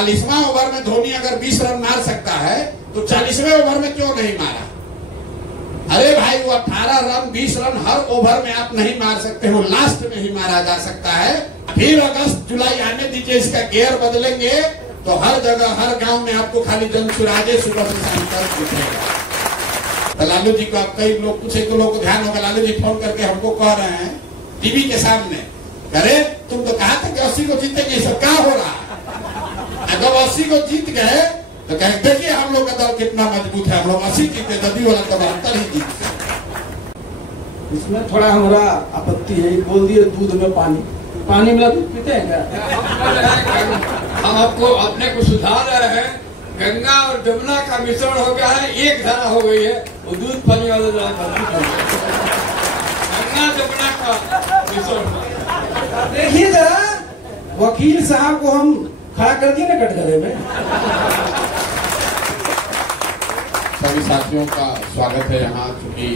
40वां over में धोनी अगर 20 run मार सकता है तो 40वें ओवर में क्यों नहीं मारा? अरे भाई, वो 18 रन 20 रन हर ओवर में आप नहीं मार सकते हो, लास्ट में ही मारा जा सकता है। फिर अगस्त जुलाई आने दीजिए, इसका गियर बदलेंगे तो हर जगह हर गांव में आपको खाली जनसुराजे सुबह दिखेगा। तो लालू जी को आप कई लोग पूछे तो लोग को ध्यान होगा, लालू जी फोन करके हमको कह रहे हैं टीवी के सामने, अरे तुम तो कहा था कि 80 को जीतेंगे, सब क्या हो रहा है? जब 80 को जीत गए तो कहें देखिए हम लोग का दल कितना मजबूत है, हम लोग 80 जीते, जदयू वाला तो 72 ही जीते। इसमें थोड़ा हमारा आपत्ति है, बोल दिए दूध में पानी मिला दूध पीते हैं क्या? हम आपको अपने को सुधार रहे हैं। गंगा और जमुना का मिश्रण हो गया है, एक धारा हो गई है, वो दूध पानी वाला गंगा जमुना का मिश्रण। देखिए जरा, वकील साहब को हम खड़ा कर दिए ना कटघरे में। सभी साथियों का स्वागत है यहाँ, क्योंकि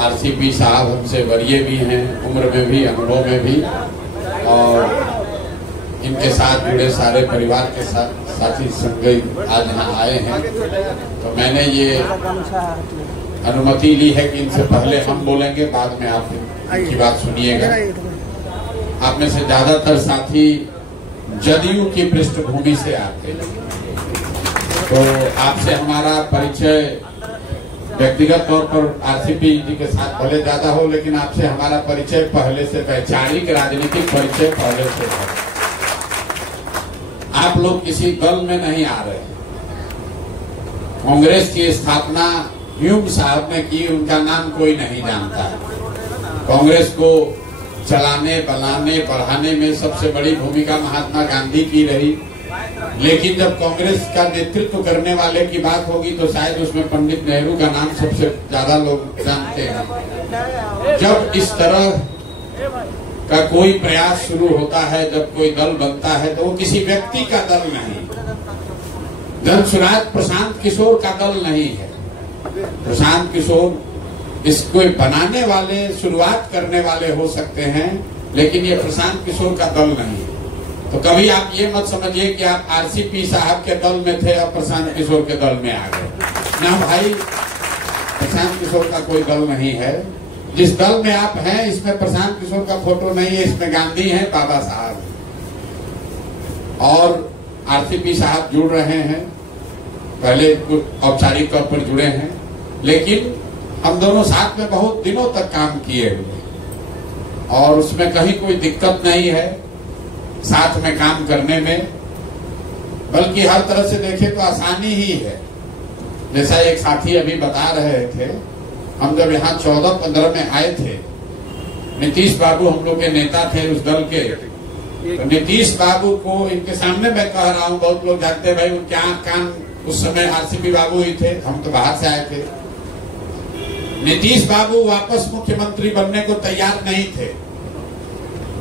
आरसीपी साहब हमसे वरीय भी हैं, उम्र में भी, अनुभव में भी, और इनके साथ जुड़े सारे परिवार के साथी संगी आज यहाँ आए हैं। तो मैंने ये अनुमति ली है कि इनसे पहले हम बोलेंगे, बाद में आप इनकी बात सुनिएगा। आप में से ज्यादातर साथी जदयू की पृष्ठभूमि से आते हैं, तो आपसे हमारा परिचय व्यक्तिगत तौर पर आरसीपी जी के साथ भले ज्यादा हो, लेकिन आपसे हमारा परिचय पहले से, वैचारिक राजनीतिक परिचय पहले से है। आप लोग किसी दल में नहीं आ रहे। कांग्रेस की स्थापना ह्यूम साहब ने की, उनका नाम कोई नहीं जानता है। कांग्रेस को चलाने, बनाने, बढ़ाने में सबसे बड़ी भूमिका महात्मा गांधी की रही, लेकिन जब कांग्रेस का नेतृत्व करने वाले की बात होगी तो शायद उसमें पंडित नेहरू का नाम सबसे ज्यादा लोग जानते हैं। जब इस तरह का कोई प्रयास शुरू होता है, जब कोई दल बनता है, तो वो किसी व्यक्ति का दल नहीं, जनसुराज प्रशांत किशोर का दल नहीं है। प्रशांत किशोर इसको बनाने वाले, शुरुआत करने वाले हो सकते हैं, लेकिन ये प्रशांत किशोर का दल नहीं है। तो कभी आप ये मत समझिए कि आप आरसीपी साहब के दल में थे और प्रशांत किशोर के दल में आ गए। ना भाई, प्रशांत किशोर का कोई दल नहीं है। जिस दल में आप हैं, इसमें प्रशांत किशोर का फोटो नहीं है, इसमें गांधी है, बाबा साहब, और आरसीपी साहब जुड़ रहे हैं। पहले औपचारिक तौर पर जुड़े हैं, लेकिन हम दोनों साथ में बहुत दिनों तक काम किए हुए, और उसमें कहीं कोई दिक्कत नहीं है साथ में काम करने में, बल्कि हर तरह से देखें तो आसानी ही है। जैसा एक साथी अभी बता रहे थे, हम जब यहाँ 14-15 में आए थे, नीतीश बाबू हम लोग के नेता थे उस दल के, तो नीतीश बाबू को इनके सामने मैं कह रहा हूँ, बहुत लोग जानते हैं भाई, उनके आंख कान उस समय आरसीपी बाबू ही थे, हम तो बाहर से आए थे। नीतीश बाबू वापस मुख्यमंत्री बनने को तैयार नहीं थे।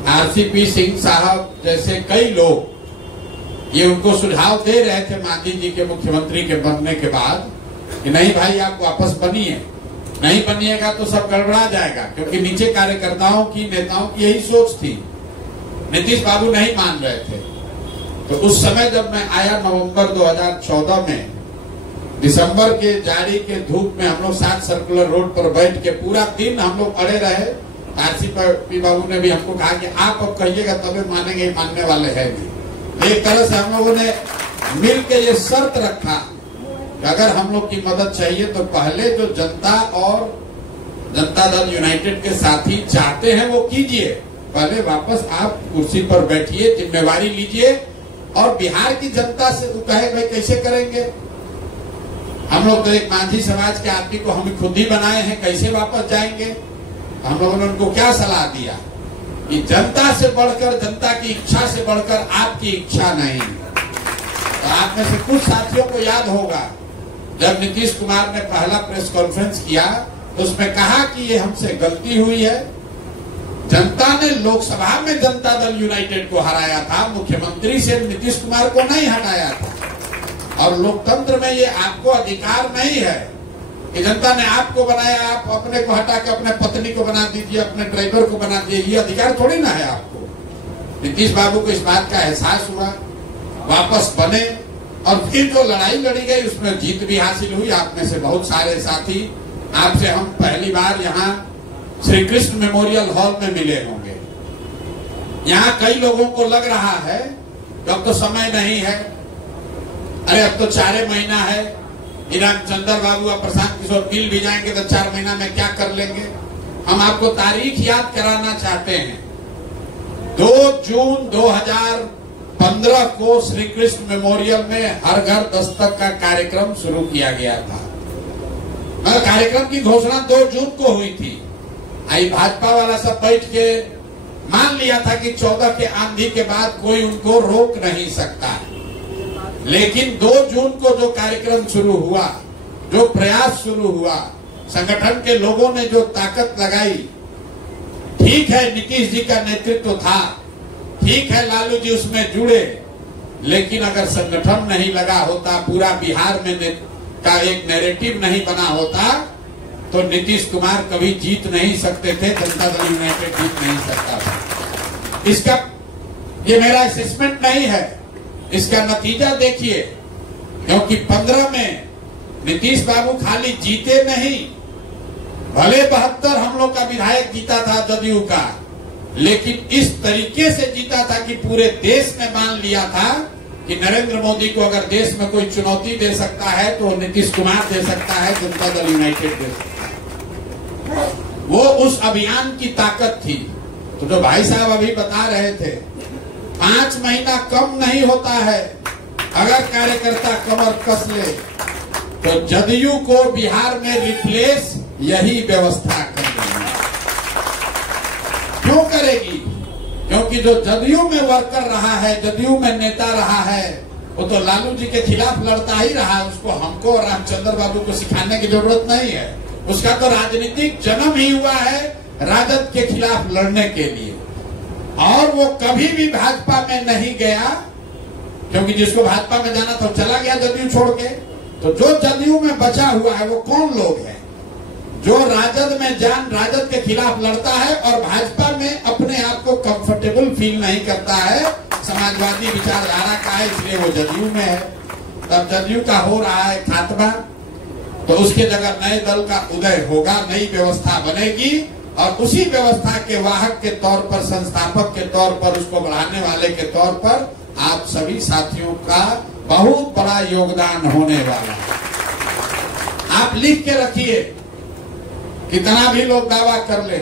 आरसीपी सिंह साहब जैसे कई लोग ये उनको सुझाव दे रहे थे मांझी जी के मुख्यमंत्री के बनने के बाद कि नहीं भाई, आप वापस बनिए, नहीं बनिएगा तो सब गड़बड़ा जाएगा, क्योंकि नीचे कार्यकर्ताओं की, नेताओं की यही सोच थी। नीतीश बाबू नहीं मान रहे थे। तो उस समय जब मैं आया नवंबर 2014 में, दिसंबर के जाड़ी के धूप में हम लोग 7 सर्कुलर रोड पर बैठ के पूरा दिन हम लोग अड़े रहे। आरसीपी बाबू ने भी हमको कहा कि आप अब कहिएगा तभी मानेंगे, मानने वाले हैं नहीं। एक तरह से हम लोगों ने मिल के ये शर्त रखा कि अगर हम लोग की मदद चाहिए तो पहले जो जनता और जनता दल यूनाइटेड के साथी चाहते हैं वो कीजिए, पहले वापस आप कुर्सी पर बैठिए, जिम्मेवारी लीजिए, और बिहार की जनता से तो कहे भाई कैसे करेंगे, हम लोग तो एक मांझी समाज के आदमी को हम खुद ही बनाए हैं, कैसे वापस जाएंगे। हम लोगों ने उनको क्या सलाह दिया कि जनता से बढ़कर, जनता की इच्छा से बढ़कर आपकी इच्छा नहीं। तो आप में से कुछ साथियों को याद होगा जब नीतीश कुमार ने पहला प्रेस कॉन्फ्रेंस किया तो उसमें कहा कि ये हमसे गलती हुई है। जनता ने लोकसभा में जनता दल यूनाइटेड को हराया था, मुख्यमंत्री से नीतीश कुमार को नहीं हटाया था। और लोकतंत्र में ये आपको अधिकार नहीं है कि जनता ने आपको बनाया, आप अपने को हटा के अपने पत्नी को बना दीजिए, अपने ड्राइवर को बना दीजिए, ये अधिकार थोड़ी ना है आपको। नीतीश बाबू को इस बात का एहसास हुआ वापस बने और फिर जो लड़ाई लड़ी गई उसमें जीत भी हासिल हुई। आप में से बहुत सारे साथी, आपसे हम पहली बार यहाँ श्री कृष्ण मेमोरियल हॉल में मिले होंगे। यहाँ कई लोगों को लग रहा है कि अब तो समय नहीं है, अरे अब तो 4 महीना है, रामचंद्र बाबू और प्रशांत किशोर मिल भी जाएंगे तो 4 महीना में क्या कर लेंगे। हम आपको तारीख याद कराना चाहते हैं। 2 जून 2015 को श्री कृष्ण मेमोरियल में हर घर दस्तक का कार्यक्रम शुरू किया गया था। कार्यक्रम की घोषणा 2 जून को हुई थी। आई भाजपा वाला सब बैठ के मान लिया था कि 14 के आंधी के बाद कोई उनको रोक नहीं सकता। लेकिन 2 जून को जो कार्यक्रम शुरू हुआ, जो प्रयास शुरू हुआ, संगठन के लोगों ने जो ताकत लगाई, ठीक है नीतीश जी का नेतृत्व था, ठीक है लालू जी उसमें जुड़े, लेकिन अगर संगठन नहीं लगा होता, पूरा बिहार में का एक नैरेटिव नहीं बना होता, तो नीतीश कुमार कभी जीत नहीं सकते थे, जनता दल यूनाइटेड जीत नहीं सकता था। इसका ये मेरा असेसमेंट नहीं है, इसका नतीजा देखिए। क्योंकि 15 में नीतीश बाबू खाली जीते नहीं, भले 72 हम लोग का विधायक जीता था जदयू का, लेकिन इस तरीके से जीता था कि पूरे देश ने मान लिया था कि नरेंद्र मोदी को अगर देश में कोई चुनौती दे सकता है तो नीतीश कुमार दे सकता है, जनता दल यूनाइटेड दे सकता है। वो उस अभियान की ताकत थी। तो जो भाई साहब अभी बता रहे थे, 5 महीना कम नहीं होता है। अगर कार्यकर्ता कमर कस ले तो जदयू को बिहार में रिप्लेस यही व्यवस्था कर देगी। क्यों करेगी? क्योंकि जो जदयू में वर्कर रहा है, जदयू में नेता रहा है, वो तो लालू जी के खिलाफ लड़ता ही रहा। उसको हमको और रामचंद्र बाबू को सिखाने की जरूरत नहीं है। उसका तो राजनीतिक जन्म ही हुआ है राजद के खिलाफ लड़ने के लिए। और वो कभी भी भाजपा में नहीं गया, क्योंकि जिसको भाजपा में जाना था चला गया जदयू छोड़ के। तो जो जदयू में बचा हुआ है वो कौन लोग हैं जो राजद में राजद के खिलाफ लड़ता है और भाजपा में अपने आप को कंफर्टेबल फील नहीं करता है, समाजवादी विचारधारा का है, इसलिए वो जदयू में है। तब जदयू का हो रहा है खात्मा, तो उसके जगह नए दल का उदय होगा, नई व्यवस्था बनेगी और उसी व्यवस्था के वाहक के तौर पर, संस्थापक के तौर पर, उसको बढ़ाने वाले के तौर पर आप सभी साथियों का बहुत बड़ा योगदान होने वाला है। आप लिख के रखिए, कितना भी लोग दावा कर ले,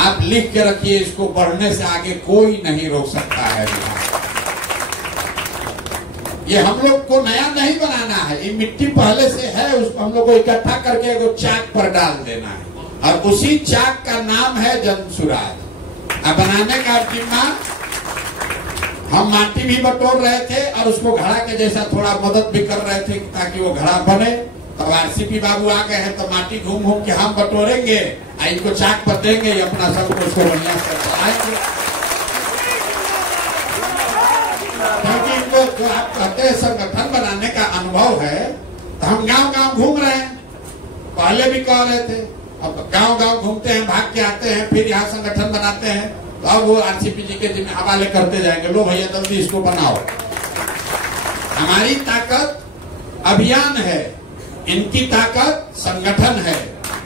आप लिख के रखिए, इसको बढ़ने से आगे कोई नहीं रोक सकता है। ये हम लोग को नया नहीं बनाना है, ये मिट्टी पहले से है, उसको हम लोग को इकट्ठा करके एगो चाक पर डाल देना है और उसी चाक का नाम है जनसुराज। अब बनाने का जिम्मा, हम माटी भी बटोर रहे थे और उसको घड़ा के जैसा थोड़ा मदद भी कर रहे थे ताकि वो घड़ा बने। तब आरसीपी बाबू आ गए हैं तो माटी घूम घूम के हम बटोरेंगे, इनको चाक पर देंगे, अपना सबको उसको बढ़िया से चलाएंगे। क्योंकि इनको जो आप कहते हैं संगठन बनाने का अनुभव है, तो हम गांव गांव घूम रहे हैं, पहले भी कह रहे थे, अब गांव गांव घूमते हैं, भाग के आते हैं, फिर यहाँ संगठन बनाते हैं, तो अब वो आरसीपी जी के जिम्मे हवाले करते जाएंगे, लो भैया जल्दी इसको बनाओ। हमारी ताकत अभियान है, इनकी ताकत संगठन है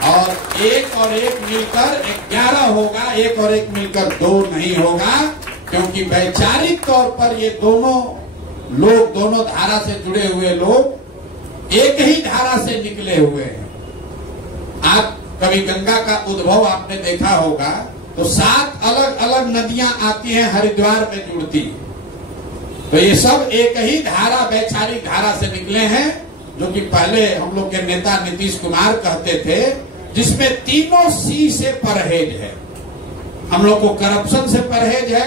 और एक मिलकर 11 होगा, एक और एक मिलकर 2 नहीं होगा। क्योंकि वैचारिक तौर पर ये दोनों लोग, दोनों धारा से जुड़े हुए लोग एक ही धारा से निकले हुए हैं। आप कभी गंगा का उद्भव आपने देखा होगा तो 7 अलग अलग नदियां आती हैं, हरिद्वार में जुड़ती, तो ये सब एक ही धारा, वैचारिक धारा से निकले हैं, जो कि पहले हम लोग के नेता नीतीश कुमार कहते थे, जिसमें तीनों सी से परहेज है। हम लोग को करप्शन से परहेज है,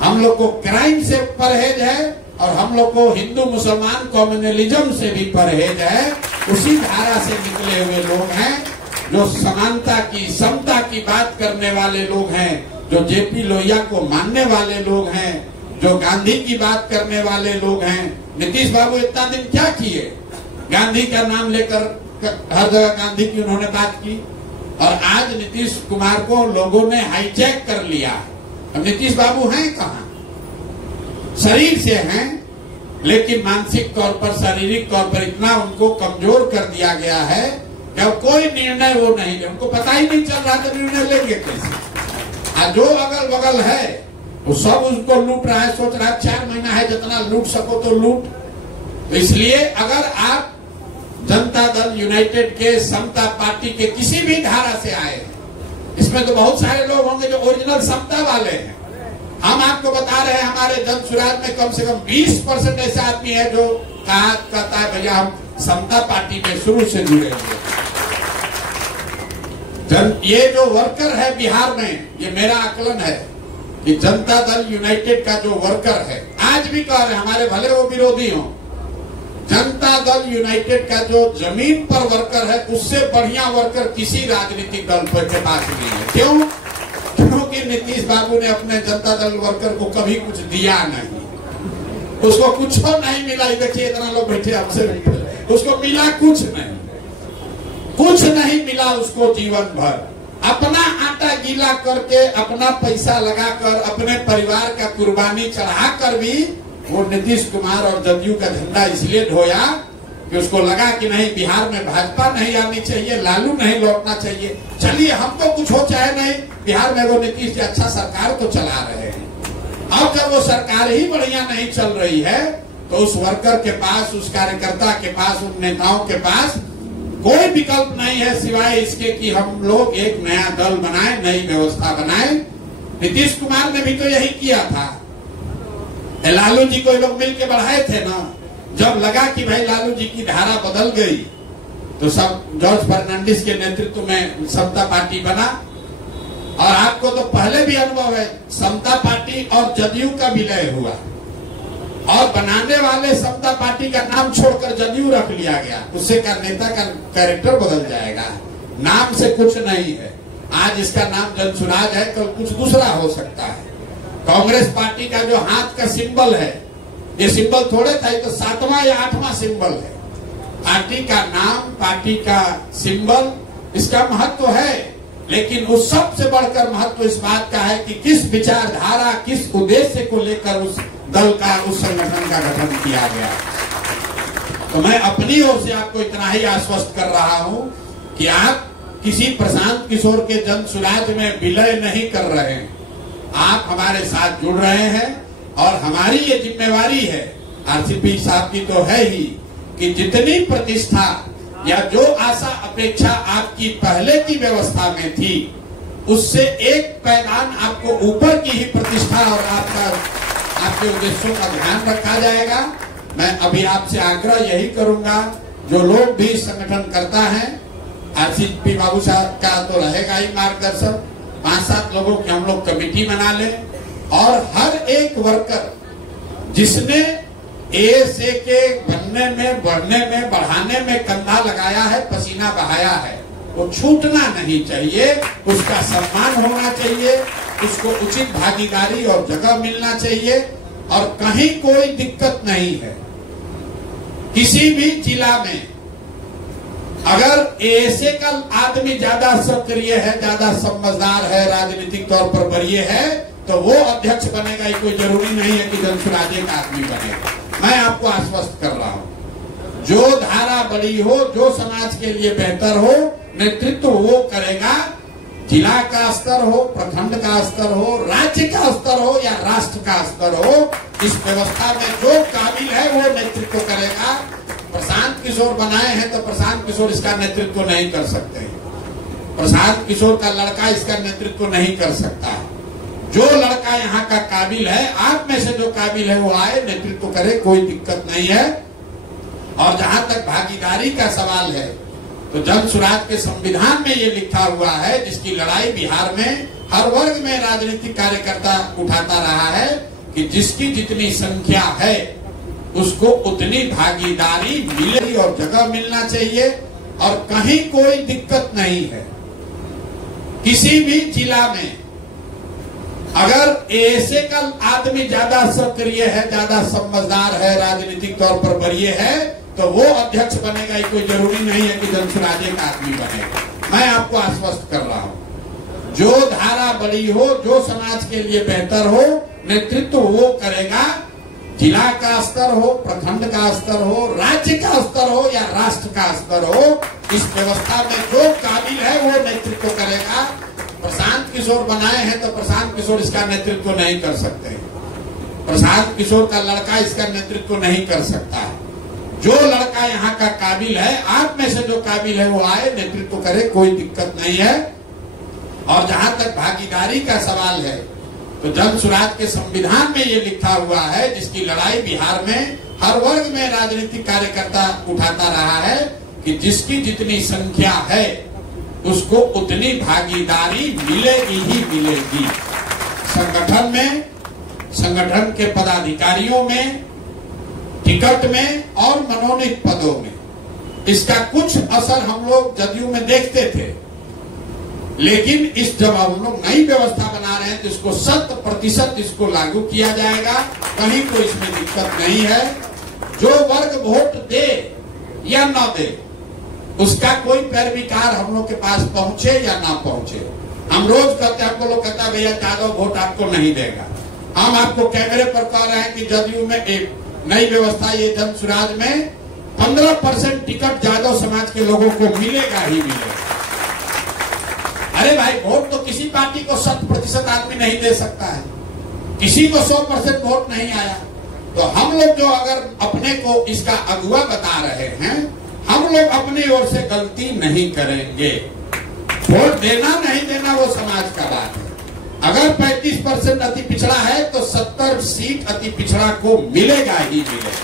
हम लोग को क्राइम से परहेज है और हम लोग को हिंदू मुसलमान कम्युनलिज्म से भी परहेज है। उसी धारा से निकले हुए लोग हैं, जो समानता की, समता की बात करने वाले लोग हैं, जो जेपी लोहिया को मानने वाले लोग हैं, जो गांधी की बात करने वाले लोग हैं। नीतीश बाबू इतना दिन क्या किए? गांधी का नाम लेकर हर जगह गांधी की उन्होंने बात की और आज नीतीश कुमार को लोगों ने हाईजैक कर लिया। अब नीतीश बाबू हैं कहाँ? शरीर से हैं लेकिन मानसिक तौर पर, शारीरिक तौर पर इतना उनको कमजोर कर दिया गया है कि अब कोई निर्णय वो नहीं ले, उनको पता ही नहीं चल रहा तो निर्णय लेंगे कैसे। जो अगल बगल है वो सब उसको लूट रहा है, सोच रहा है 4 महीना है, जितना लूट सको तो लूट। तो इसलिए अगर आप जनता दल यूनाइटेड के, समता पार्टी के किसी भी धारा से आए हैं, इसमें तो बहुत सारे लोग होंगे जो ओरिजिनल समता वाले हैं। हम आपको बता रहे हैं हमारे जन सुराज में कम से कम 20% ऐसा आदमी है जो कहता है भैया हम समता पार्टी में शुरू से जुड़े हुए। ये जो वर्कर है बिहार में, ये मेरा आकलन है कि जनता दल यूनाइटेड का जो वर्कर है, आज भी कह रहे हैं, हमारे भले वो विरोधी हों, जनता दल यूनाइटेड का जो जमीन पर वर्कर है उससे बढ़िया वर्कर किसी राजनीतिक दल के पास नहीं है। क्यों? क्योंकि नीतीश बाबू ने अपने जनता दल वर्कर को कभी कुछ दिया नहीं, उसको कुछ नहीं मिला। देखिए इतना लोग बैठे आपसे, उसको मिला कुछ नहीं मिला उसको जीवन भर। अपना आटा गीला करके, अपना पैसा लगाकर, अपने परिवार का कुर्बानी चढ़ाकर भी वो नीतीश कुमार और जदयू का झंडा इसलिए ढोया कि उसको लगा कि नहीं, बिहार में भाजपा नहीं आनी चाहिए, लालू नहीं लौटना चाहिए। चलिए हमको कुछ हो चाहे नहीं, बिहार में वो नीतीश जी अच्छा सरकार तो चला रहे हैं। अब जब वो सरकार ही बढ़िया नहीं चल रही है तो उस वर्कर के पास, उस कार्यकर्ता के पास, उन नेताओं के पास कोई विकल्प नहीं है सिवाय इसके कि हम लोग एक नया दल बनाए, नई व्यवस्था बनाए। नीतीश कुमार ने भी तो यही किया था। लालू जी को लोग मिलकर बढ़ाए थे ना। जब लगा कि भाई लालू जी की धारा बदल गई तो सब जॉर्ज फर्नांडिस के नेतृत्व में समता पार्टी बना। और आपको तो पहले भी अनुभव है, समता पार्टी और जदयू का विलय हुआ और बनाने वाले समता पार्टी का नाम छोड़कर जदयू रख लिया गया। उससे का नेता का कैरेक्टर बदल जाएगा, नाम से कुछ नहीं है। आज इसका नाम जनसुराज है, कल कुछ दूसरा हो सकता है। कांग्रेस पार्टी का जो हाथ का सिंबल है, ये सिंबल थोड़े था, तो 7वां या 8वां सिंबल है। पार्टी का नाम, पार्टी का सिंबल, इसका महत्व है, लेकिन उस सबसे बढ़कर महत्व इस बात का है कि किस विचारधारा, किस उद्देश्य को लेकर उस दल का, उस संगठन का गठन किया गया। तो मैं अपनी ओर से आपको इतना ही आश्वस्त कर रहा हूं कि आप किसी प्रशांत किशोर के जन सुराज में विलय नहीं कर रहे हैं, आप हमारे साथ जुड़ रहे हैं। और हमारी ये जिम्मेवारी है, आरसीपी साहब की तो है ही, कि जितनी प्रतिष्ठा या जो आशा अपेक्षा आपकी पहले की व्यवस्था में थी, उससे एक पैमाना आपको ऊपर की ही प्रतिष्ठा और आपके उद्देश्यों का ध्यान रखा जाएगा। मैं अभी आपसे आग्रह यही करूंगा, जो लोग भी संगठन करता है, आरसीपी बाबू साहब का तो रहेगा ही मार्गदर्शन, 5-7 लोगों की हम लोग कमेटी बना लें और हर एक वर्कर जिसने एएसए के बनने में, बढ़ने में, बढ़ाने में कंधा लगाया है, पसीना बहाया है, वो छूटना नहीं चाहिए। उसका सम्मान होना चाहिए, उसको उचित भागीदारी और जगह मिलना चाहिए। और कहीं कोई दिक्कत नहीं है। किसी भी जिला में अगर एएसए का आदमी ज्यादा सक्रिय है, ज्यादा समझदार है, राजनीतिक तौर पर वरीय है, तो वो अध्यक्ष बनेगा। ये कोई जरूरी नहीं है कि जनसुराजे का आदमी बनेगा। मैं आपको आश्वस्त कर रहा हूं, जो धारा बड़ी हो, जो समाज के लिए बेहतर हो, नेतृत्व वो करेगा। जिला का स्तर हो, प्रखंड का स्तर हो, राज्य का स्तर हो या राष्ट्र का स्तर हो, इस व्यवस्था में जो काबिल है वो नेतृत्व करेगा। प्रशांत किशोर बनाए हैं तो प्रशांत किशोर इसका नेतृत्व नहीं कर सकते, प्रशांत किशोर का लड़का इसका नेतृत्व नहीं कर सकता। जो लड़का यहाँ का काबिल है, आप में से जो काबिल है वो आए, नेतृत्व करे, कोई दिक्कत नहीं है। और जहां तक भागीदारी का सवाल है, तो जन सुराज के संविधान में ये लिखा हुआ है, जिसकी लड़ाई बिहार में हर वर्ग में राजनीतिक कार्यकर्ता उठाता रहा है, कि जिसकी जितनी संख्या है उसको उतनी भागीदारी मिले और जगह मिलना चाहिए। और कहीं कोई दिक्कत नहीं है। किसी भी जिला में अगर एएसए का आदमी ज्यादा सक्रिय है, ज्यादा समझदार है, राजनीतिक तौर पर वरीय है, तो वो अध्यक्ष बनेगा। ये कोई जरूरी नहीं है कि जनसुराजे का आदमी बनेगा। मैं आपको आश्वस्त कर रहा हूं, जो धारा बड़ी हो, जो समाज के लिए बेहतर हो, नेतृत्व वो करेगा। जिला का स्तर हो, प्रखंड का स्तर हो, राज्य का स्तर हो या राष्ट्र का स्तर हो, इस व्यवस्था में जो काबिल है वो नेतृत्व करेगा। प्रशांत किशोर बनाए हैं तो प्रशांत किशोर इसका नेतृत्व नहीं कर सकते, प्रशांत किशोर का लड़का इसका नेतृत्व नहीं कर सकता है। जो लड़का यहाँ का काबिल है, आप में से जो काबिल है वो आए, नेतृत्व करे, कोई दिक्कत नहीं है। और जहां तक भागीदारी का सवाल है तो जन सुराज के संविधान में ये लिखा हुआ है, जिसकी लड़ाई बिहार में हर वर्ग में राजनीतिक कार्यकर्ता उठाता रहा है कि जिसकी जितनी संख्या है उसको उतनी भागीदारी मिलेगी ही मिलेगी। संगठन में, संगठन के पदाधिकारियों में, टिकट में और मनोनीत पदों में इसका कुछ असर हम लोग जदयू में देखते थे, लेकिन इस जब हम लोग नई व्यवस्था बना रहे हैं तो इसको 100% इसको लागू किया जाएगा, कहीं कोई इसमें दिक्कत नहीं है। जो वर्ग वोट दे या न दे उसका कोई पैरविकार हम लोग के पास पहुंचे या ना पहुंचे। हम रोज कहते हैं, हमको लोग कहता है भैया यादव वोट आपको नहीं देगा। हम आपको कैमरे पर कह रहे हैं कि जदयू में एक नई व्यवस्था, ये जन सुराज में 15% टिकट यादव समाज के लोगों को मिलेगा ही मिलेगा। अरे भाई, वोट तो किसी पार्टी को 100% आदमी नहीं दे सकता है, किसी को 100% वोट नहीं आया। तो हम लोग जो अगर अपने को इसका अगुआ बता रहे हैं, हम लोग अपनी ओर से गलती नहीं करेंगे। वोट देना नहीं देना वो समाज का बात है। अगर 35% अति पिछड़ा है तो 70 सीट अति पिछड़ा को मिलेगा ही मिलेगा,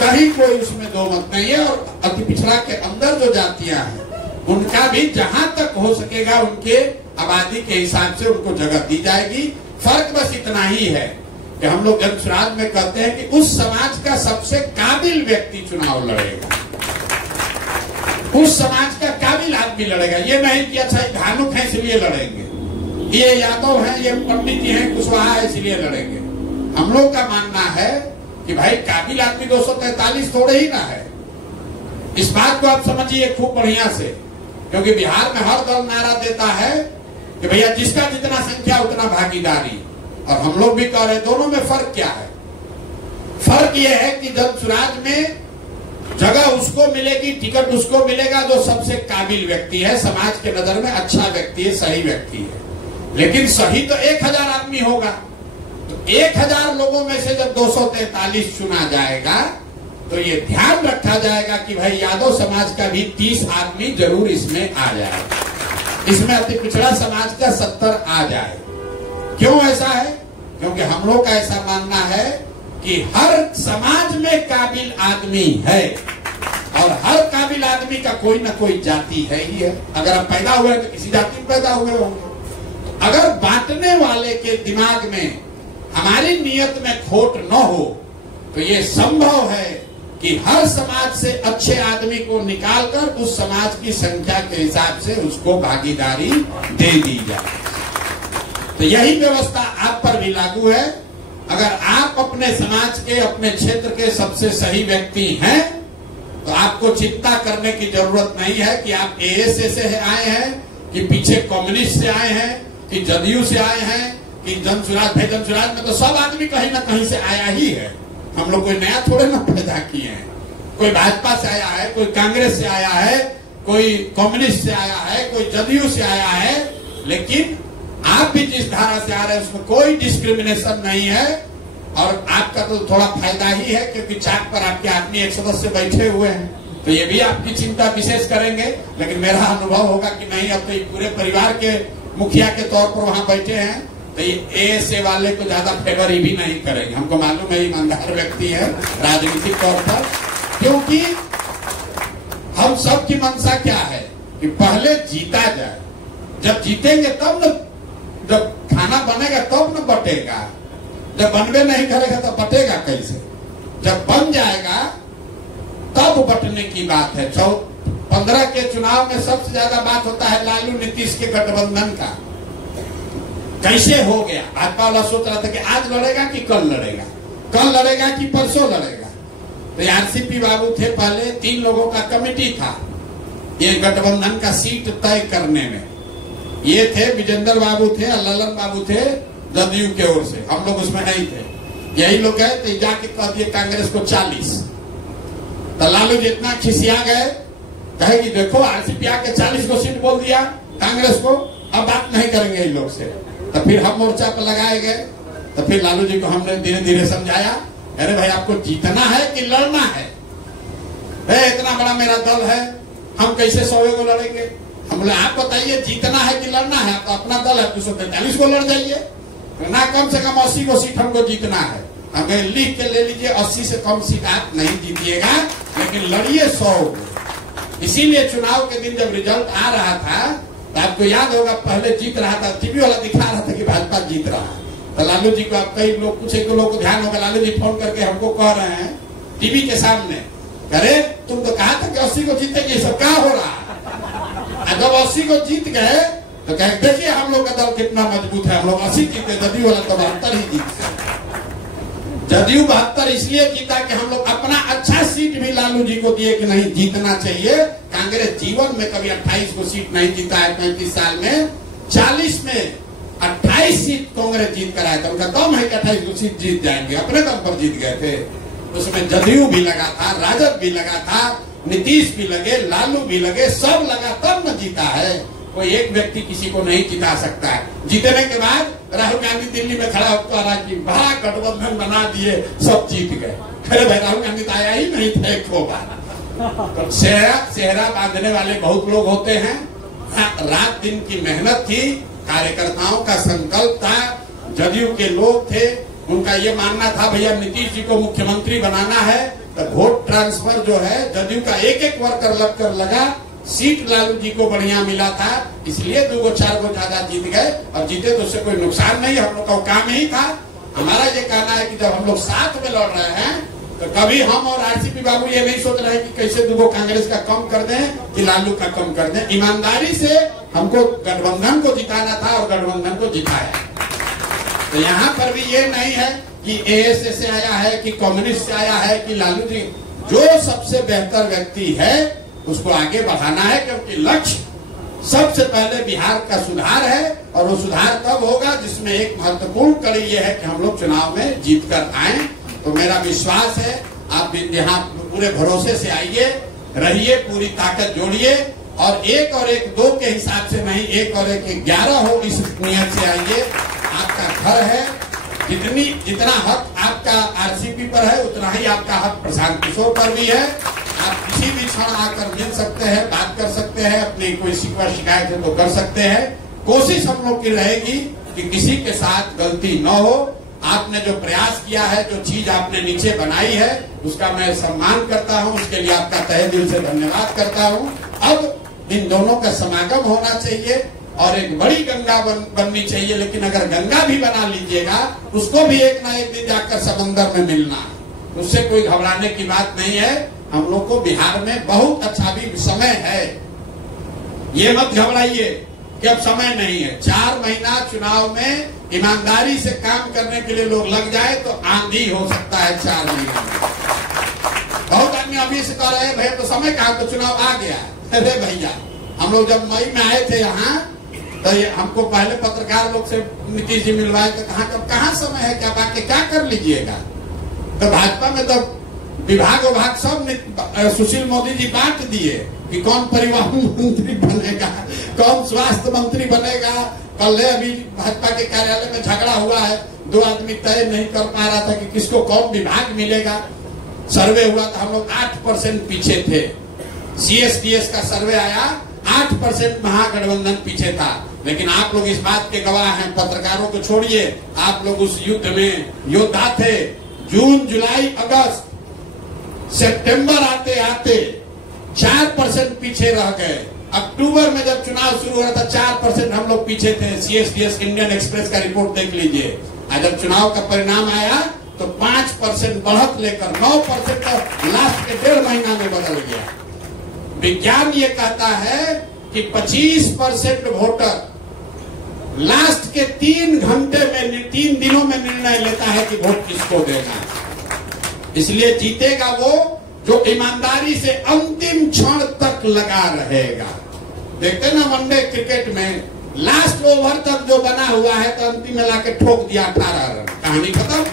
कहीं कोई उसमें दो मत नहीं है। और अति पिछड़ा के अंदर जो जातियां हैं उनका भी जहां तक हो सकेगा उनके आबादी के हिसाब से उनको जगह दी जाएगी। फर्क बस इतना ही है कि हम लोग जन सुराज में कहते हैं कि उस समाज का सबसे काबिल व्यक्ति चुनाव लड़ेगा, उस समाज का काबिल आदमी लड़ेगा। ये नहीं कि अच्छा धानुक है इसलिए लड़ेंगे, ये यादव है, ये पंडित जी हैं, कुशवाहा है इसलिए लड़ेंगे। हम लोग का मानना है कि भाई काबिल आदमी 243 थोड़े ही ना है। इस बात को आप समझिए खूब बढ़िया से, क्योंकि बिहार में हर दल नारा देता है कि भैया जिसका जितना संख्या उतना भागीदारी, और हम लोग भी कह रहे हैं। दोनों में फर्क क्या है? फर्क यह है कि जन सुराज में जगह उसको मिलेगी, टिकट उसको मिलेगा जो सबसे काबिल व्यक्ति है, समाज के नजर में अच्छा व्यक्ति है, सही व्यक्ति है। लेकिन सही तो 1000 आदमी होगा, तो 1000 लोगों में से जब 243 चुना जाएगा तो ये ध्यान रखा जाएगा कि भाई यादव समाज का भी 30 आदमी जरूर इसमें आ जाए, इसमें अति पिछड़ा समाज का 70 आ जाए। क्यों ऐसा है? क्योंकि हम लोग का ऐसा मानना है कि हर समाज में काबिल आदमी है, और हर काबिल आदमी का कोई ना कोई जाति है ही है। अगर आप पैदा हुए तो किसी जाति में पैदा हुए होंगे। अगर बांटने वाले के दिमाग में हमारी नियत में खोट न हो तो ये संभव है कि हर समाज से अच्छे आदमी को निकालकर उस समाज की संख्या के हिसाब से उसको भागीदारी दे दी जाए। तो यही व्यवस्था आप पर भी लागू है। अगर आप अपने समाज के, अपने क्षेत्र के सबसे सही व्यक्ति हैं तो आपको चिंता करने की जरूरत नहीं है कि आप एएसए से आए हैं, कि पीछे कम्युनिस्ट से आए हैं, कि जदयू से आए हैं, कि जन सुराज। भाई जन सुराज में तो सब आदमी कहीं ना कहीं से आया ही है। हम लोग कोई नया थोड़े ना पैदा किए हैं। कोई भाजपा से आया है, कोई कांग्रेस से आया है, कोई कम्युनिस्ट से आया है, कोई जदयू से आया है। लेकिन आप भी जिस धारा से आ रहे हैं उसमें कोई डिस्क्रिमिनेशन नहीं है। और आपका तो थोड़ा फायदा ही है क्योंकि चाक पर आपके आदमी एक सदस्य बैठे हुए हैं, तो ये भी आपकी चिंता विशेष करेंगे। लेकिन मेरा अनुभव होगा कि नहीं, अब तो पूरे परिवार के मुखिया के तौर पर वहां बैठे हैं, तो ये एएसए वाले को ज्यादा फेवर ही भी नहीं करेंगे। हमको मालूम है ईमानदार व्यक्ति है राजनीतिक तौर पर। क्योंकि हम सब की मंशा क्या है कि पहले जीता जाए। जब जीतेंगे तब न, जब खाना बनेगा तब न बटेगा। जब बनबे नहीं करेगा तो बटेगा कैसे? जब बन जाएगा तब बटने की बात है। 15 के चुनाव में सबसे ज्यादा बात होता है लालू नीतीश के गठबंधन का। कैसे हो गया? भाजपा वाला सोच रहा था कि आज लड़ेगा कि कल लड़ेगा, कल लड़ेगा कि परसों लड़ेगा। तो आरसीपी बाबू थे, पहले 3 लोगों का कमेटी था ये गठबंधन का सीट तय करने में। ये थे विजेंद्र बाबू थे, ललन बाबू थे जदयू के ओर से, हम लोग उसमें नहीं थे। यही लोग गए तो जाके कह दिए कांग्रेस को 40। तो लालू जी इतना खिसिया गए, कहे कि देखो आरसीपी आके 40 को सीट बोल दिया कांग्रेस को, अब बात नहीं करेंगे इन लोग से। तो फिर हम मोर्चा पर लगाए गए। तो फिर लालू जी को हमने धीरे धीरे समझाया, अरे भाई आपको जीतना है कि लड़ना है? इतना बड़ा मेरा दल है, हम कैसे 100 को लड़ेंगे? हम बोले आप बताइए जीतना है कि लड़ना है? तो अपना दल है 243 को लड़ जाइए ना, कम से कम 80 को सीट हमको जीतना है। हमें लिख के ले लीजिए 80 से कम सीट आप नहीं जीतिएगा, लेकिन लड़िए 100 को। इसीलिए चुनाव के दिन जब रिजल्ट आ रहा था तो आपको याद होगा पहले जीत रहा था, टीवी वाला दिखा रहा था कि भाजपा जीत रहा है। तो लालू जी को आप कई लोग, कुछ एक लोग को ध्यान होगा, लालू जी फोन करके हमको कह रहे हैं टीवी के सामने, अरे तुम तो कहा था कि 80 को जीतेंगे, सब क्या हो रहा है? जब 80 को जीत गए तो कहे देखिए हम लोग का दल कितना मजबूत है, हम लोग 80 जीते, जदयू वाला तो 72 ही जीते। जदयू 72 इसलिए जीता कि हम लोग अपना अच्छा सीट भी लालू जी को दिए कि नहीं जीतना चाहिए। कांग्रेस जीवन में कभी 28 को सीट नहीं जीता है 35 साल में। 40 में 28 सीट कांग्रेस जीत कर आया था, उनका दम है कि 28 को सीट जीत जाएंगे, अपने दम पर जीत गए थे। उसमें जदयू भी लगा था, राजद भी लगा था, नीतीश भी लगे, लालू भी लगे, सब लगा तब न जीता है। कोई एक व्यक्ति किसी को नहीं जिता सकता है। जीतने के बाद राहुल गांधी दिल्ली में खड़ा होकर रहा कि बड़ा गठबंधन बना दिए, सब जीत गए। अरे भाई राहुल गांधी तो आया ही नहीं था एक बार। तो सेहरा बांधने वाले बहुत लोग होते हैं। रात दिन की मेहनत थी, कार्यकर्ताओं का संकल्प था, जदयू के लोग थे, उनका ये मानना था भैया नीतीश जी को मुख्यमंत्री बनाना है। तो वोट ट्रांसफर जो है जदयू का एक एक वर्कर लगकर लगा, सीट लालू जी को बढ़िया मिला था, इसलिए 2 4 ज्यादा जीत गए। और जीते तो उससे कोई नुकसान नहीं, हम लोग का काम ही था। हमारा ये कहना है कि जब हम लोग साथ में लड़ रहे हैं तो कभी हम और आरसीपी बाबू ये नहीं सोच रहे हैं कि कैसे 2 कांग्रेस का कम कर दें कि लालू का कम कर दें। ईमानदारी से हमको गठबंधन को जिताना था और गठबंधन को जिताया। तो यहाँ पर भी ये नहीं है कि एएसए से आया है कि कम्युनिस्ट से आया है कि लालू जी, जो सबसे बेहतर व्यक्ति है उसको आगे बढ़ाना है, क्योंकि लक्ष्य सबसे पहले बिहार का सुधार है। और वो सुधार तब होगा जिसमें एक महत्वपूर्ण कड़ी ये है कि हम लोग चुनाव में जीत कर आए। तो मेरा विश्वास है आप यहाँ पूरे भरोसे से आइए, रहिए, पूरी ताकत जोड़िए और 1 और 1 2 के हिसाब से नहीं, 1 और 1 11 हो, इस नियत से आइए। आपका घर है, जितना हक आपका आरसीपी पर है उतना ही आपका हक प्रशांत किशोर पर भी है। आप किसी भी क्षण आकर मिल सकते हैं, बात कर सकते हैं, अपनी कोई शिकवा शिकायत है तो कर सकते हैं। कोशिश हम लोग की रहेगी कि किसी के साथ गलती न हो। आपने जो प्रयास किया है, जो चीज आपने नीचे बनाई है, उसका मैं सम्मान करता हूं, उसके लिए आपका तहे दिल से धन्यवाद करता हूं। अब इन दोनों का समागम होना चाहिए और एक बड़ी गंगा बननी चाहिए। लेकिन अगर गंगा भी बना लीजिएगा, उसको भी एक ना एक दिन जाकर समंदर में मिलना, उससे कोई घबराने की बात नहीं है। हम लोग को बिहार में बहुत अच्छा भी समय है, ये मत घबराइए कि अब समय नहीं है। 4 महीना चुनाव में ईमानदारी से काम करने के लिए लोग लग जाए तो आंधी हो सकता है 4 महीना में। बहुत आदमी अभी से कह रहे हैं भैया तो समय कहा, तो चुनाव आ गया। अरे भैया हम लोग जब मई में आए थे यहाँ तो हमको पहले पत्रकार लोग से नीतीश जी मिलवाए तो कहाँ समय है, क्या बाकी क्या कर लीजिएगा। तो भाजपा में तो विभाग सब सुशील मोदी जी बांट दिए कि कौन परिवहन मंत्री बनेगा, कौन स्वास्थ्य मंत्री बनेगा। कल अभी भाजपा के कार्यालय में झगड़ा हुआ है, 2 आदमी तय नहीं कर पा रहा था कि किसको कौन विभाग मिलेगा। सर्वे हुआ तो हम लोग 8% पीछे थे। सीएसडीएस का सर्वे आया 8% महागठबंधन पीछे था। लेकिन आप लोग इस बात के गवाह हैं, पत्रकारों को छोड़िए, आप लोग उस युद्ध में योद्धा थे। जून जुलाई अगस्त सितंबर आते आते 4% पीछे रह गए। अक्टूबर में जब चुनाव शुरू हो रहा था 4% हम लोग पीछे थे। सीएसडीएस इंडियन एक्सप्रेस का रिपोर्ट देख लीजिए। आज जब चुनाव का परिणाम आया तो 5% बढ़त लेकर 9% लास्ट के 1.5 महीना में बदल गया। विज्ञान ये कहता है कि 25% वोटर लास्ट के 3 घंटे में 3 दिनों में निर्णय लेता है कि वोट किसको देना है। इसलिए जीतेगा वो जो ईमानदारी से अंतिम क्षण तक लगा रहेगा। देखते ना वनडे क्रिकेट में लास्ट ओवर तक जो बना हुआ है तो अंतिम में लाके ठोक दिया 18 रन, कहानी खत्म।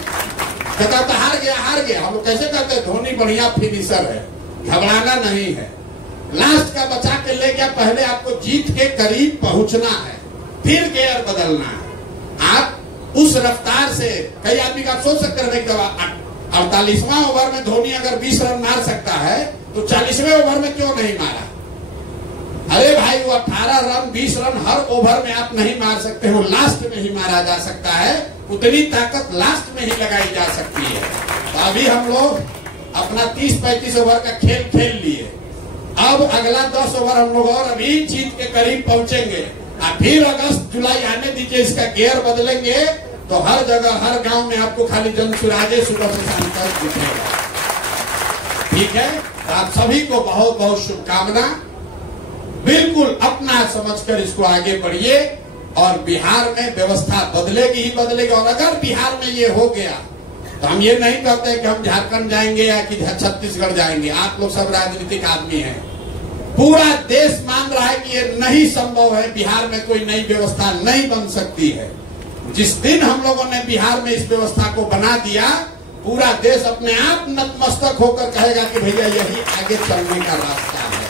कहता तो हार गया। हम लोग कैसे कहते हैं धोनी बढ़िया फिनिशर है, घबराना नहीं है, लास्ट का बचा के ले गया। पहले आपको जीत के करीब पहुंचना है, फिर गियर बदलना है। आप उस रफ्तार से, कई आदमी का आप सोच सकते हैं 48वां ओवर में धोनी अगर 20 रन मार सकता है तो 40वें ओवर में क्यों नहीं मारा? अरे भाई वो 18 रन 20 रन हर ओवर में आप नहीं मार सकते हो, लास्ट में ही मारा जा सकता है। उतनी ताकत लास्ट में ही लगाई जा सकती है। तो अभी हम लोग अपना 30-35 ओवर का खेल खेल लिए। अब अगला 10 ओवर हम लोग और अभी जीत के करीब पहुंचेंगे और फिर अगस्त जुलाई आने दीजिए, इसका गियर बदलेंगे तो हर जगह हर गांव में आपको खाली जनसुराजे सुबह से शाम तक दिखेगा। ठीक है, तो आप सभी को बहुत बहुत शुभकामना। बिल्कुल अपना समझकर इसको आगे बढ़िए और बिहार में व्यवस्था बदलेगी ही बदलेगी। और अगर बिहार में ये हो गया तो हम ये नहीं कहते कि हम झारखंड जाएंगे या कि छत्तीसगढ़ जाएंगे। आप लोग सब राजनीतिक आदमी हैं, पूरा देश मान रहा है कि ये नहीं संभव है, बिहार में कोई नई व्यवस्था नहीं बन सकती है। जिस दिन हम लोगों ने बिहार में इस व्यवस्था को बना दिया, पूरा देश अपने आप नतमस्तक होकर कहेगा कि भैया यही आगे चलने का रास्ता है।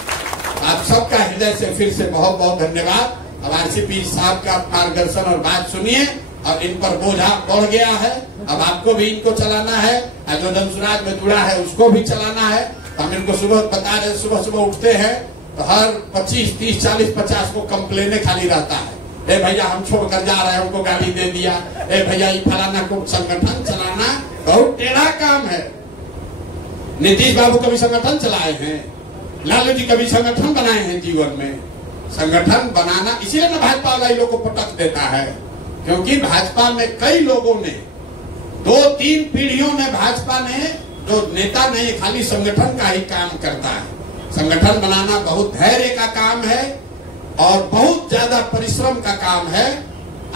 आप सबका हृदय से फिर से बहुत बहुत धन्यवाद। अब आरसीपी साहब का मार्गदर्शन और बात सुनिए। और इन पर बोझा बढ़ गया है, अब आपको भी इनको चलाना है, जो जनसुराज में जुड़ा है उसको भी चलाना है। हम इनको सुबह बता रहे, सुबह सुबह उठते हैं तो हर 25, 30, 40, 50 को कंप्लेने खाली रहता है। ए भैया हम छोड़कर जा रहे हैं, उनको गाली दे दिया। ए भैया ये फलाना को संगठन चलाना बहुत टेढ़ा काम है। नीतीश बाबू कभी संगठन चलाए हैं? लालू जी कभी संगठन बनाए हैं जीवन में? संगठन बनाना इसीलिए ना भाजपा वाला लोग को पटक देता है, क्योंकि भाजपा में कई लोगों ने 2-3 पीढ़ियों में भाजपा ने जो नेता नहीं खाली संगठन का ही काम करता है। संगठन बनाना बहुत धैर्य का काम है और बहुत ज्यादा परिश्रम का काम है।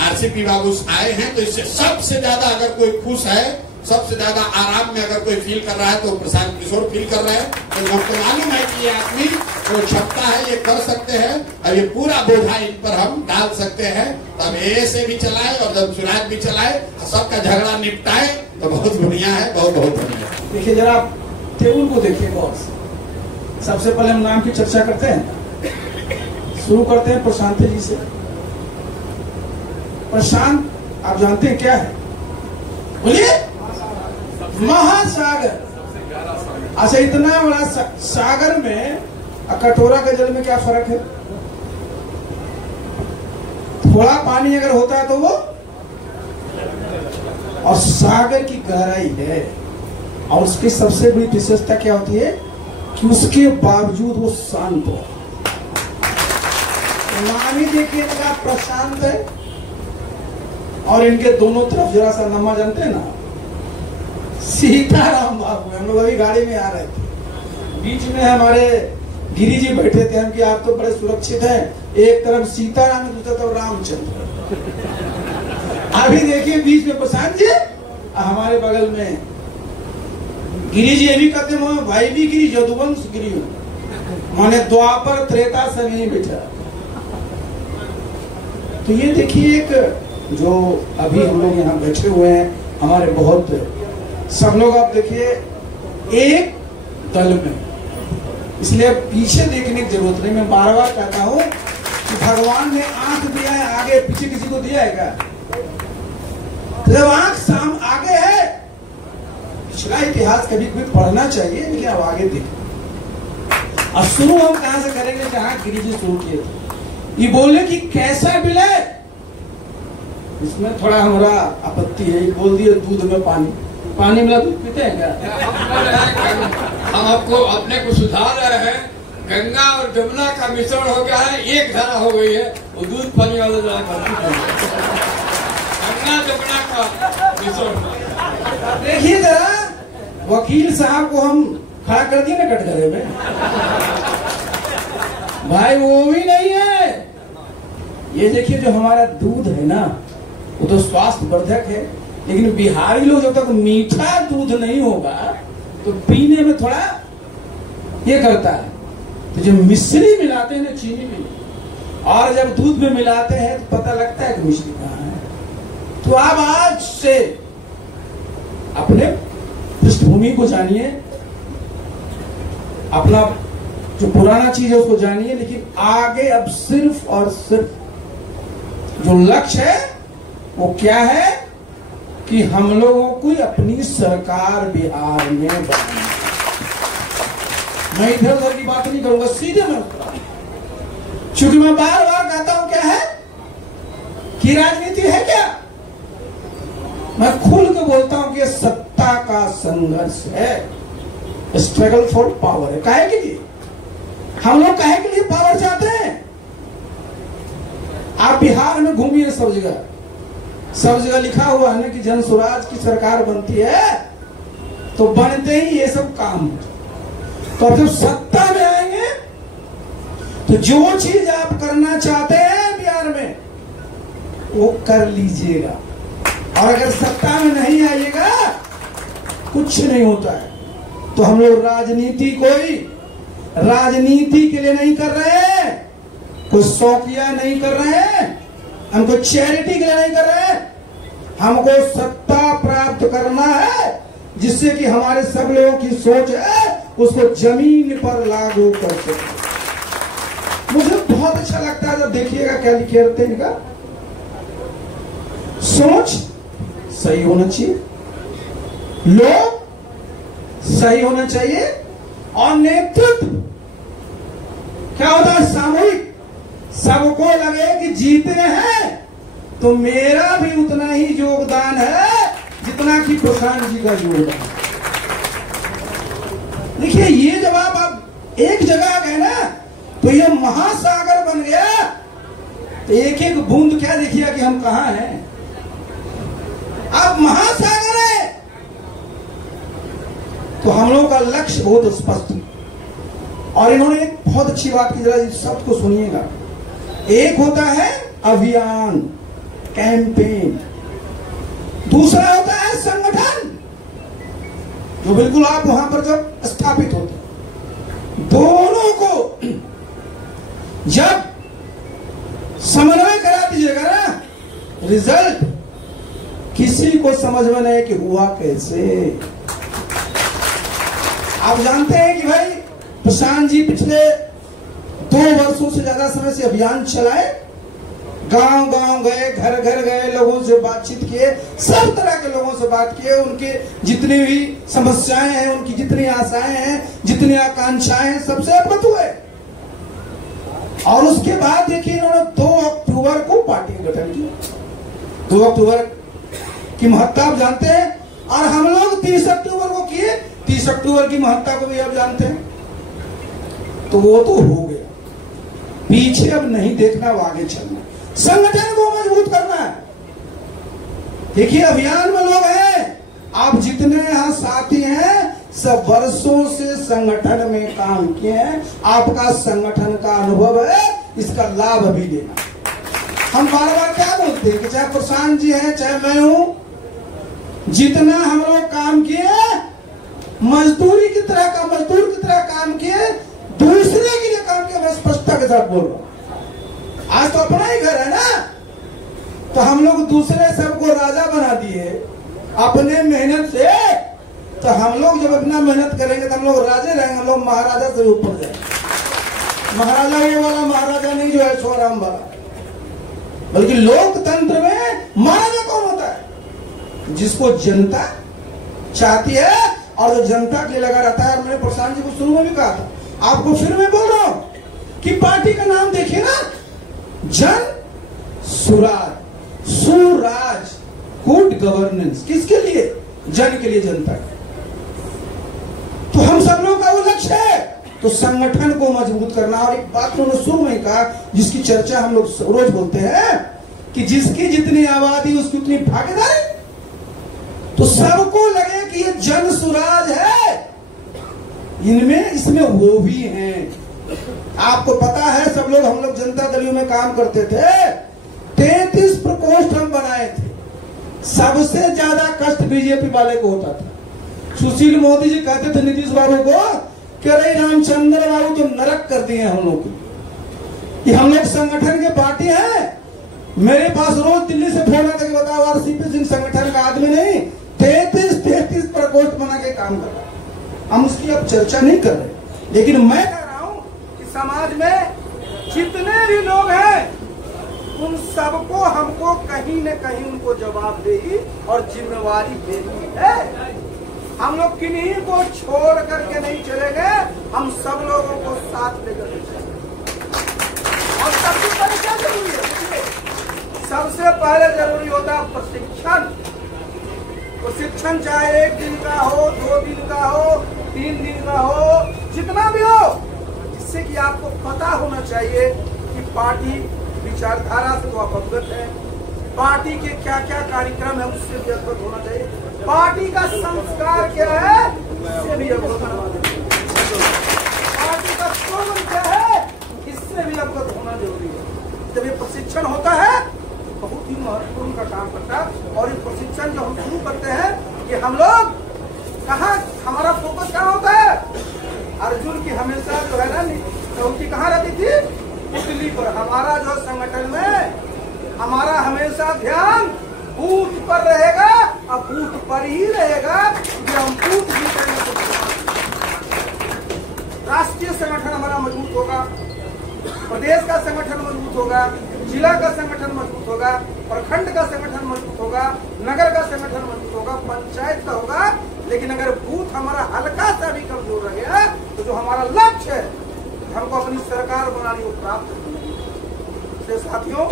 आरसीपी बाबू आए हैं तो इससे सबसे ज्यादा अगर कोई खुश है, सबसे ज्यादा आराम में अगर कोई फील कर रहा है तो प्रशांत किशोर फील कर रहे हैं। तो हमको मालूम है कि ये आदमी जो क्षमता है ये कर सकते हैं और ये पूरा बोझा इन पर हम डाल सकते हैं। तब ए से भी चलाए और जब चुनाव भी चलाए, सबका झगड़ा निपटाए तो बहुत बढ़िया है। बहुत बहुत धन्यवाद। देखिए जरा टेबल को देखिए बॉस। सबसे पहले हम नाम की चर्चा करते हैं। शुरू करते हैं प्रशांत जी से। प्रशांत आप जानते हैं क्या है? बोलिए। महासागर। अच्छा इतना बड़ा सागर में कटोरा के जल में क्या फर्क है? थोड़ा पानी अगर होता है तो वो, और सागर की गहराई है। और उसकी सबसे बड़ी विशेषता क्या होती है कि उसके बावजूद वो शांत हो। नामी देखिए इतना प्रशांत है और इनके दोनों तरफ जरा सा नमा जानते हैं ना, सीताराम बाबू। हम लोग अभी गाड़ी में आ रहे थे, बीच में हमारे गिरी जी बैठे थे। हम कि आप तो बड़े सुरक्षित हैं, एक तरफ सीताराम दूसरी तरफ रामचंद्र। अभी देखिए बीच में प्रशांत जी, हमारे बगल में गिरी जी। ये भी कहते हैं भाई भी गिरी, जदुवंश गिरी हो, माने द्वापर त्रेता से नहीं बैठा। तो ये देखिए एक जो अभी हम लोग यहाँ बैठे हुए हैं, हमारे बहुत सब लोग आप देखिए एक दल में, इसलिए पीछे देखने की जरूरत नहीं। मैं बार बार कहता हूँ कि भगवान ने आंख दिया है, आगे पीछे किसी को दिया है क्या? जब आंख साम आगे है, पिछला इतिहास कभी कभी पढ़ना चाहिए, लेकिन अब आगे देखो। अब शुरू हम कहां से करेंगे? जहां गिरी जी शुरू किए थे। ये बोले कि कैसा विलय, इसमें थोड़ा हमारा आपत्ति है। बोल दिए दूध में पानी, पानी मिला दूध पीते हैं क्या? हम आपको अपने को सुधार रहे हैं। गंगा और जमुना का मिश्रण हो गया है, एक धारा हो गई है, वो दूध पानी वाला गंगा जमुना का मिश्रण। देखिए जरा, वकील साहब को हम खड़ा कर दिए ना कटघरे में, भाई वो भी नहीं है। ये देखिए जो हमारा दूध है ना, वो तो स्वास्थ्य वर्धक है, लेकिन बिहारी लोग जब तक मीठा दूध नहीं होगा तो पीने में थोड़ा ये करता है। तो जब मिश्री मिलाते हैं ना चीनी में, और जब दूध में मिलाते हैं तो पता लगता है कि मिश्री कहाँ है। तो अब आज से अपने पृष्ठभूमि को जानिए, अपना जो पुराना चीज है उसको जानिए, लेकिन आगे अब सिर्फ और सिर्फ जो लक्ष्य है वो क्या है कि हम लोगों को अपनी सरकार बिहार में बनानी। मैं इधर उधर की बात नहीं करूंगा, सीधे मैं चूंकि मैं बार बार कहता हूं क्या है कि राजनीति है क्या, मैं खुल के बोलता हूं कि सत्ता का संघर्ष है, स्ट्रगल फॉर पावर है। काहे के लिए हम लोग काहे के लिए पावर चाहते हैं? आप बिहार में घूमिए, सब जगह लिखा हुआ है ना कि जन स्वराज की सरकार बनती है, तो बनते ही ये सब काम। तो जब सत्ता में आएंगे तो जो चीज आप करना चाहते हैं बिहार में वो कर लीजिएगा, और अगर सत्ता में नहीं आइएगा कुछ नहीं होता है। तो हम लोग राजनीति कोई राजनीति के लिए नहीं कर रहे हैं, कोई शौकिया नहीं कर रहे हैं, हम कोई चैरिटी के लिए नहीं कर रहे हैं, हमको सत्ता प्राप्त करना है जिससे कि हमारे सब लोगों की सोच है उसको जमीन पर लागू कर सके। मुझे बहुत अच्छा लगता है जब देखिएगा क्या लिखे रहते हैं इनका, सोच सही होना चाहिए, लोग सही होना चाहिए, और नेतृत्व क्या होता है सामूहिक, सबको लगे कि जीते हैं तो मेरा भी उतना ही योगदान है जितना कि प्रशांत जी का योगदान। देखिए ये जब आप एक जगह आ गए ना तो ये महासागर बन गया, तो एक एक बूंद क्या देखिए कि हम कहां हैं, अब महासागर है। तो हम लोगों का लक्ष्य बहुत स्पष्ट है, और इन्होंने एक बहुत अच्छी बात की, जरा इस शब्द को सुनिएगा। एक होता है अभियान, कैंपेन, दूसरा होता है संगठन, जो बिल्कुल आप वहां पर जब स्थापित होते हैं। दोनों को जब समन्वय करा दीजिएगा ना, रिजल्ट किसी को समझ में नहीं कि हुआ कैसे। आप जानते हैं कि भाई प्रशांत जी पिछले 2 वर्षों से ज्यादा समय से अभियान चलाए, गांव गांव गए, घर घर गए, लोगों से बातचीत किए, सब तरह के लोगों से बात किए, उनके जितनी भी समस्याएं हैं, उनकी जितनी आशाएं हैं, जितनी आकांक्षाएं हैं, सबसे अवगत हुए। और उसके बाद देखिए इन्होंने 2 अक्टूबर को पार्टी गठन किया। 2 अक्टूबर की महत्ता आप जानते हैं, और हम लोग 30 अक्टूबर को किए। 30 अक्टूबर की महत्ता को भी आप जानते हैं। तो वो तो हो गया, पीछे अब नहीं देखना, वो आगे चलना, संगठन को मजबूत करना है। देखिए अभियान में लोग हैं, आप जितने यहां साथी हैं सब वर्षों से संगठन में काम किए हैं, आपका संगठन का अनुभव है, इसका लाभ भी लेना। हम बार बार क्या बोलते हैं कि चाहे प्रशांत जी हैं चाहे मैं हूं, जितना हम लोग काम किए मजदूर की तरह काम किए, दूसरे के लिए काम किया। मैं स्पष्टता के साथ बोल रहा हूं, आज तो अपना ही घर है ना, तो हम लोग दूसरे सबको राजा बना दिए अपने मेहनत से। तो हम लोग जब अपना मेहनत करेंगे तो हम लोग राजे रहेंगे, हम लोग महाराजा से ऊपर जाएंगे। महाराजा ये वाला महाराजा नहीं जो है छोराम वाला, बल्कि लोकतंत्र में महाराजा कौन होता है? जिसको जनता चाहती है और जो जनता के लिए लगा रहता है। मैंने प्रशांत जी को शुरू में भी कहा था, आपको फिर मैं बोल रहा हूं कि पार्टी का नाम देखिए ना, जन सुराज, सुराज, गुड गवर्नेंस। किसके लिए? जन के लिए, जनता के। तो हम सब लोगों का वो लक्ष्य है, तो संगठन को मजबूत करना। और एक बात उन्होंने शुरू में कहा जिसकी चर्चा हम लोग रोज बोलते हैं कि जिसकी जितनी आबादी उसकी उतनी भागीदारी। तो सबको लगे कि ये जन सुराज है, इनमें इसमें वो भी हैं। आपको पता है सब लोग, हम लोग जनता दलियों में काम करते थे, 33 प्रकोष्ठ हम बनाए थे। सबसे ज्यादा कष्ट बीजेपी वाले को होता था। सुशील मोदी जी कहते थे नीतीश बाबू को कि अरे रामचंद्र बाबू तो नरक कर दिए हम लोग कि हम लोग संगठन के पार्टी हैं। मेरे पास रोज दिल्ली से फोन आता कि बताओ RCP सिंह संगठन का आदमी नहीं, 33 33 प्रकोष्ठ बना के काम कर रहा है, हम उसकी अब चर्चा नहीं कर रहे, लेकिन मैं कह रहा हूं कि समाज में जितने भी लोग हैं उन सबको हमको कहीं न कहीं उनको जवाबदेही और जिम्मेवारी देनी है। हम लोग किन्हीं को छोड़ करके नहीं चलेंगे, हम सब लोगों को साथ लेकर चलेंगे। और सबसे पहले क्या जरूरी है? सबसे पहले जरूरी होता है प्रशिक्षण। प्रशिक्षण चाहे 1 दिन का हो, 2 दिन का हो, 3 दिन का हो, जितना भी हो, जिससे कि आपको पता होना चाहिए कि पार्टी विचारधारा से तो आप अवगत है, पार्टी के क्या क्या कार्यक्रम है उससे भी अवगत होना चाहिए, पार्टी का संस्कार क्या है इससे भी अवगत होना चाहिए, पार्टी का स्लोगन क्या है इससे भी अवगत होना जरूरी है। जब ये प्रशिक्षण होता है बहुत ही महत्वपूर्ण का काम करता है। और ये प्रशिक्षण जो हम शुरू करते हैं कि हम लोग कहाँ, हमारा फोकस कहाँ होता है? अर्जुन की हमेशा जो है ना चौकी कहाँ रहती थी? पुतली पर। हमारा जो संगठन में हमारा हमेशा ध्यान बूथ पर रहेगा और बूथ पर ही रहेगा कि हम बूथ भी करेंगे। राष्ट्रीय संगठन हमारा मजबूत होगा, प्रदेश का संगठन मजबूत होगा, जिला का संगठन मजबूत होगा, प्रखंड का संगठन मजबूत होगा, नगर का संगठन मजबूत होगा, पंचायत का होगा। लेकिन अगर बूथ हमारा हल्का सा भी कमजोर रह गया तो जो हमारा लक्ष्य है हमको अपनी सरकार बनानी हो प्राप्त करनी। साथियों,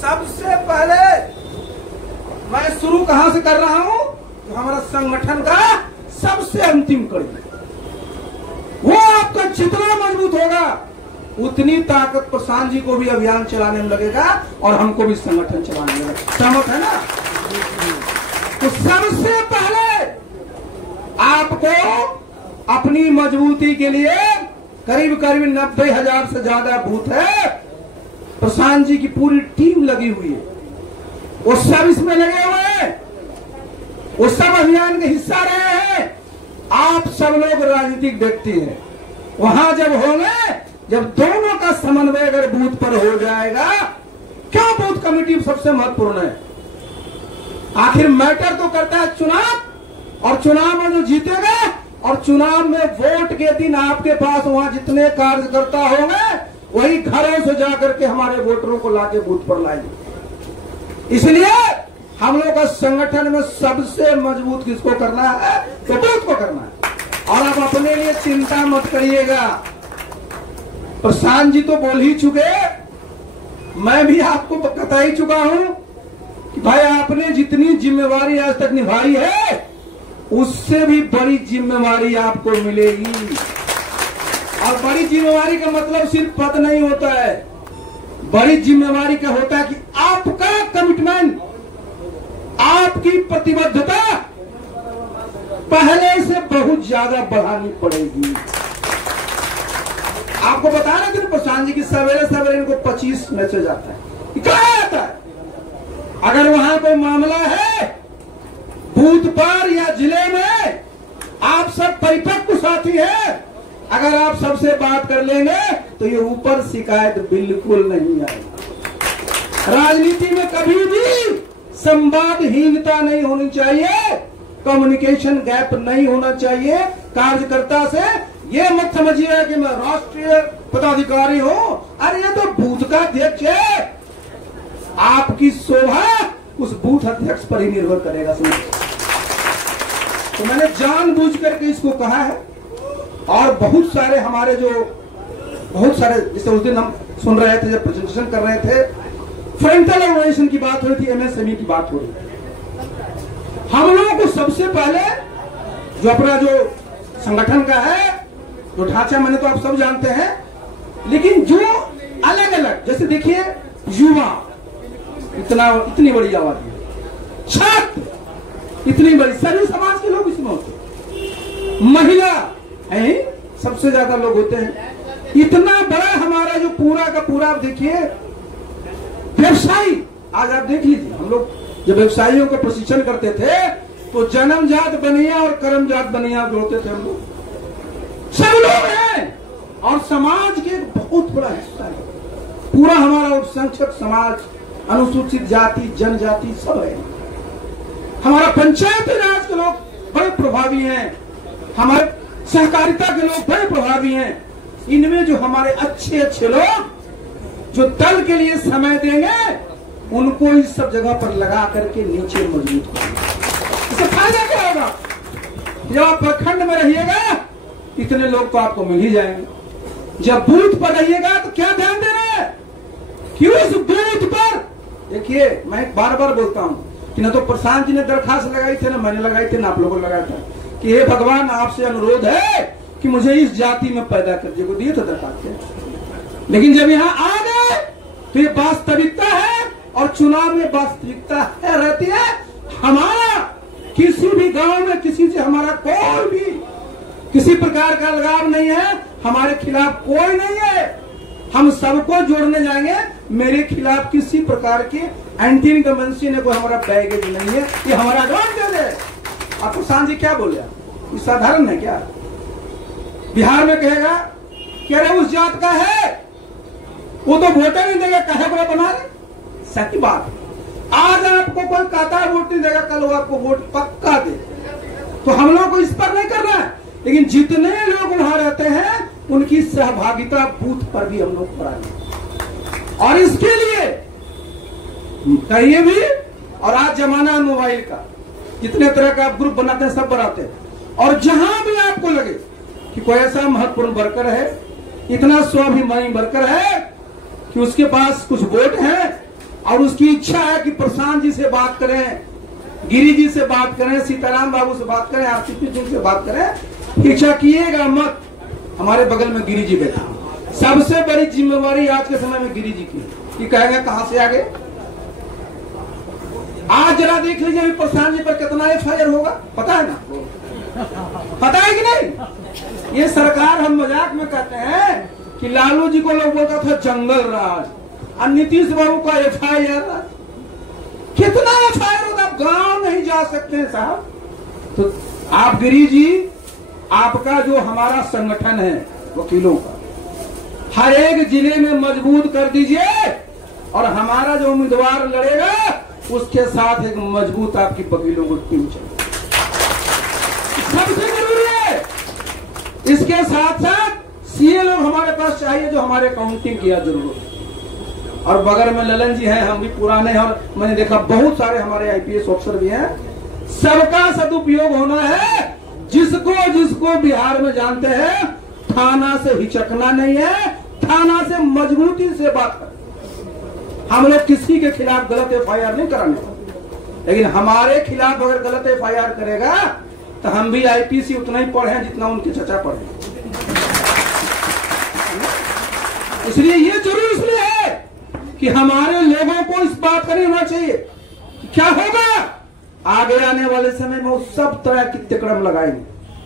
सबसे पहले मैं शुरू कहां से कर रहा हूं? तो हमारा संगठन का सबसे अंतिम कड़ी, वो आपका जितना मजबूत होगा उतनी ताकत प्रशांत जी को भी अभियान चलाने में लगेगा और हमको भी संगठन चलाने में लगेगा। सहमत है ना? तो सबसे पहले आपको अपनी मजबूती के लिए करीब 90,000 से ज्यादा बूथ है, प्रशांत जी की पूरी टीम लगी हुई है, वो सब इसमें लगे हुए हैं, वो सब अभियान के हिस्सा रहे हैं। आप सब लोग राजनीतिक व्यक्ति हैं, वहां जब होंगे, जब दोनों का समन्वय अगर बूथ पर हो जाएगा, क्यों बूथ कमेटी सबसे महत्वपूर्ण है? आखिर मैटर तो करता है चुनाव, और चुनाव में जो जीतेगा और चुनाव में वोट के दिन आपके पास वहां जितने कार्यकर्ता होंगे वही घरों से जाकर के हमारे वोटरों को लाके बूथ पर लाएंगे। इसलिए हम लोग का संगठन में सबसे मजबूत किसको करना है? तो बूथ को करना है। और आप अपने लिए चिंता मत करिएगा, प्रशांत जी तो बोल ही चुके, मैं भी आपको बता ही चुका हूं कि भाई आपने जितनी जिम्मेवारी आज तक निभाई है उससे भी बड़ी जिम्मेवारी आपको मिलेगी। और बड़ी जिम्मेवारी का मतलब सिर्फ पद नहीं होता है, बड़ी जिम्मेवारी का होता है कि आपका कमिटमेंट, आपकी प्रतिबद्धता पहले से बहुत ज्यादा बढ़ानी पड़ेगी। आपको बता रहे थे प्रशांत जी की सवेरे सवेरे इनको 25 मैसेज आता है। क्या आता है? अगर वहां कोई मामला है बूथ पर या जिले में, आप सब परिपक्व साथी हैं, अगर आप सबसे बात कर लेंगे तो ये ऊपर शिकायत बिल्कुल नहीं आएगी। राजनीति में कभी भी संवादहीनता नहीं होनी चाहिए, कम्युनिकेशन गैप नहीं होना चाहिए कार्यकर्ता से। ये मत समझिए कि मैं राष्ट्रीय पदाधिकारी हूं, अरे ये तो बूथ का अध्यक्ष है। आपकी शोभा उस बूथ अध्यक्ष पर ही निर्भर करेगा। तो मैंने जानबूझ करके इसको कहा है। और बहुत सारे हमारे जो बहुत सारे, जैसे उस दिन हम सुन रहे थे जब प्रेजेंटेशन कर रहे थे, फ्रंटल ऑर्गेनाइजेशन की बात हो रही थी, एमएसएमई की बात हो रही थी। हम लोगों को सबसे पहले जो अपना जो संगठन का है जो ढांचा, मैंने तो आप सब जानते हैं, लेकिन जो अलग अलग, जैसे देखिए युवा इतनी बड़ी आबादी है, छात्र इतनी बड़ी, सभी समाज के लोग इसमें होते हैं, महिला है सबसे ज्यादा लोग होते हैं। इतना बड़ा हमारा जो पूरा का पूरा, आप देखिए व्यवसायी, आज आप देख लीजिए, हम लोग जब व्यवसायियों को प्रशिक्षण करते थे तो जन्मजात बनिया और कर्मजात बनिया जो होते थे, हम लोग सब लोग हैं और समाज के एक बहुत बड़ा हिस्सा है। पूरा हमारा अल्पसंख्यक समाज, अनुसूचित जाति, जनजाति सब है। हमारा पंचायती राज के लोग बड़े प्रभावी हैं, हमारे सहकारिता के लोग बड़े प्रभावी हैं। इनमें जो हमारे अच्छे अच्छे लोग जो दल के लिए समय देंगे, उनको इस सब जगह पर लगा करके नीचे मजबूत करेंगे। इससे फायदा क्या होगा? जब आप प्रखंड में रहिएगा, इतने लोग तो आपको मिल ही जाएंगे। जब बूथ पर रहिएगा तो क्या ध्यान देना है कि उस बूथ पर, देखिए मैं बार बार बोलता हूं कि न तो प्रशांत जी ने दरखास्त लगाई थी, ना मैंने लगाई थी, ना आप लोगों ने लगाया था कि हे भगवान आपसे अनुरोध है कि मुझे इस जाति में पैदा कर दीजिए, को दिए तो दरखास्त। लेकिन जब यहाँ आ गए तो ये वास्तविकता है, और चुनाव में वास्तविकता है रहती है। हमारा किसी भी गांव में किसी से हमारा कोई भी किसी प्रकार का लगाव नहीं है, हमारे खिलाफ कोई नहीं है, हम सबको जोड़ने जाएंगे। मेरे खिलाफ किसी प्रकार की एंटी इनकम्बेंसी ने कोई हमारा बैगेज नहीं है, ये हमारा जवाब दे दे। आप प्रशांत जी क्या बोले? ये साधारण है क्या? बिहार में कहेगा कि अरे उस जात का है, वो तो वोट नहीं देगा, कहे बड़ा बना रहे। सही बात, आज आपको कोई कातार वोट नहीं देगा, कल वो आपको वोट पक्का दे। तो हम लोग को इस पर नहीं करना है, लेकिन जितने लोग वहां रहते हैं उनकी सहभागिता बूथ पर भी हम लोग कराएंगे। और इसके लिए कहिए भी, और आज जमाना है मोबाइल का, जितने तरह का आप ग्रुप बनाते हैं सब बनाते हैं। और जहां भी आपको लगे कि कोई ऐसा महत्वपूर्ण वर्कर है, इतना स्वाभिमानी वर्कर है कि उसके पास कुछ वोट है और उसकी इच्छा है कि प्रशांत जी से बात करें, गिरी जी से बात करें, सीताराम बाबू से बात करें, आरसीपी जी से बात करें, इच्छा किएगा मत। हमारे बगल में गिरी जी बैठे, सबसे बड़ी जिम्मेवारी आज के समय में गिरी जी की, कि कहेंगे कहां से आगे। आज जरा देख लीजिए अभी प्रशांत जी पर कितना एफआईआर होगा, पता है ना? पता है कि नहीं? ये सरकार, हम मजाक में कहते हैं कि लालू जी को लोग बोलता था जंगल राज, और नीतीश बाबू का एफआईआर। कितना एफआईआर होता, आप गांव नहीं जा सकते हैं साहब। तो आप गिरी जी, आपका जो हमारा संगठन है वकीलों का, हर एक जिले में मजबूत कर दीजिए, और हमारा जो उम्मीदवार लड़ेगा उसके साथ एक मजबूत आपकी वकीलों को टीम चाहिए, सबसे जरूरी है। इसके साथ साथ सीए लोग हमारे पास चाहिए जो हमारे काउंटिंग किया जरूर। और बगल में ललन जी हैं, हम भी पुराने हैं, और मैंने देखा बहुत सारे हमारे आईपीएस ऑफिसर भी हैं। सबका सदुपयोग होना है। जिसको जिसको बिहार में जानते हैं, थाना से हिचकना नहीं है, थाना से मजबूती से बात कर। हम लोग किसी के खिलाफ गलत एफआईआर नहीं कराने, लेकिन हमारे खिलाफ अगर गलत एफआईआर करेगा तो हम भी आईपीसी उतना ही पढ़े जितना उनके चचा पढ़े। इसलिए ये जरूर इसलिए है कि हमारे लोगों को इस बात का नहीं होना चाहिए कि क्या होगा आगे आने वाले समय में। वो सब तरह की तिकड़म लगाएंगे,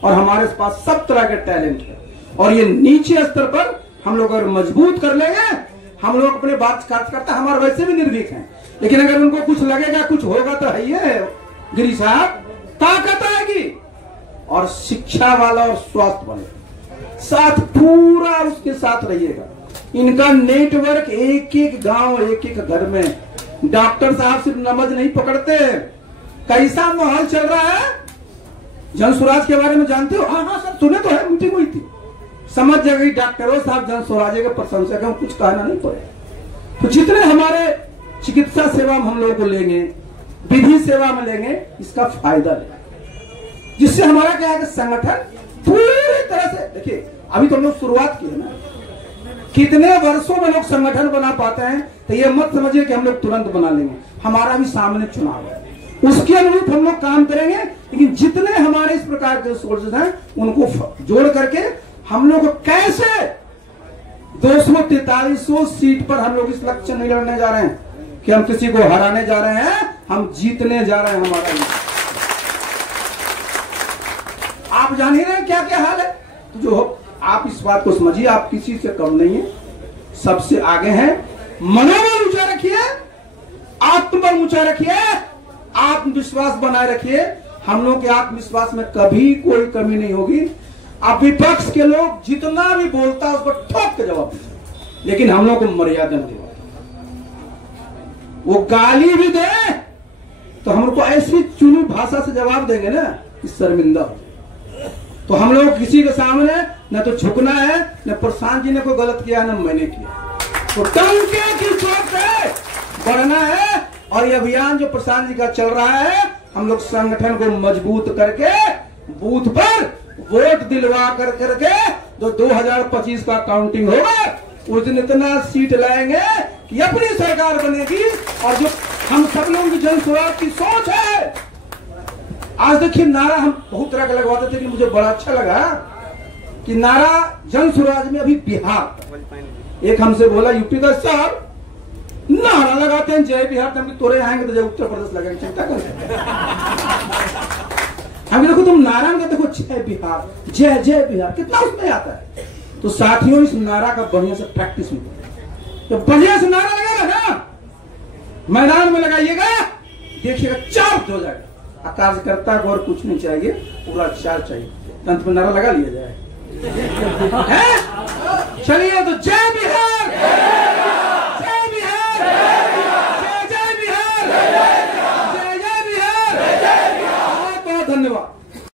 और हमारे पास सब तरह के टैलेंट है, और ये नीचे स्तर पर हम लोग अगर मजबूत कर लेंगे, हम लोग अपने बात करता हमारे वैसे भी निर्भीक हैं, लेकिन अगर उनको कुछ लगेगा कुछ होगा तो है ये गिरी साहब, ताकत आएगी। और शिक्षा वाला और स्वास्थ्य वाले साथ पूरा उसके साथ रहिएगा। इनका नेटवर्क एक एक गांव, एक एक घर में। डॉक्टर साहब सिर्फ नमज नहीं पकड़ते। कैसा माहौल चल रहा है, जन स्वराज के बारे में जानते हो? हाँ सर सुने तो है, मीटिंग हुई थी, समझ जाएगी डॉक्टरों साहब जन स्वराज के प्रशंसक हैं, कुछ कहना नहीं पड़े। तो जितने हमारे चिकित्सा सेवा में हम लोग को लेंगे, विधि सेवा में लेंगे, इसका फायदा लेंगे, जिससे हमारा क्या है कि संगठन पूरी तरह से, देखिए अभी तो हम लोग शुरुआत की है ना, कितने वर्षों में लोग संगठन बना पाते हैं, तो ये मत समझिए कि हम लोग तुरंत बना लेंगे। हमारा भी सामने चुनाव है, उसके अनुरूप हम लोग काम करेंगे, लेकिन जितने हमारे इस प्रकार के सोर्सेज हैं उनको जोड़ करके हम लोग कैसे 243 सीट पर हम लोग इस लक्ष्य नहीं लड़ने जा रहे हैं कि हम किसी को हराने जा रहे हैं, हम जीतने जा रहे हैं। हमारा आप जान ही रहे क्या क्या हाल है, तो जो आप इस बात को समझिए, आप किसी से कम नहीं है, सबसे आगे हैं। मनोबल ऊंचा रखिए, आत्मबल ऊंचा रखिए, आत्मविश्वास बनाए रखिए। हम लोग के आत्मविश्वास में कभी कोई कमी नहीं होगी। अब विपक्ष के लोग जितना भी बोलता है उसको ठोक के जवाब देते, लेकिन हम लोग को मर्यादा नहीं देते। वो गाली भी दे तो हम लोग को ऐसी चुनी भाषा से जवाब देंगे ना कि शर्मिंदा हो। तो हम लोग किसी के सामने न तो झुकना है, न प्रशांत जी ने कोई गलत किया, न मैंने किया। तो टंके की चोट से बढ़ना है। और ये अभियान जो प्रशांत जी का चल रहा है, हम लोग संगठन को मजबूत करके बूथ पर वोट दिलवा कर करके जो 2025 का काउंटिंग होगा उस दिन इतना सीट लाएंगे कि अपनी सरकार बनेगी। और जो हम सब लोगों की जन स्वराज की सोच है, आज देखिए नारा हम बहुत तरह का लगवाते थे, कि मुझे बड़ा अच्छा लगा कि नारा जन स्वराज में अभी बिहार, एक हमसे बोला यूपी का साहब नारा लगाते हैं जय बिहार, तो हम तोरे आएंगे तो जय उत्तर प्रदेश लगेंगे, चिंता कर। हम देखो तुम नारा में देखो जय बिहार, जय जय बिहार, कितना उसमें आता है। तो साथियों इस नारा का बढ़िया से प्रैक्टिस में, तो बढ़िया से नारा लगेगा ना, मैदान में लगाइएगा, देखिएगा चार्ज हो जाएगा। कार्यकर्ता को और कुछ नहीं चाहिए, पूरा चार्ज चाहिए। अंत में नारा लगा लिया जाए। चलिए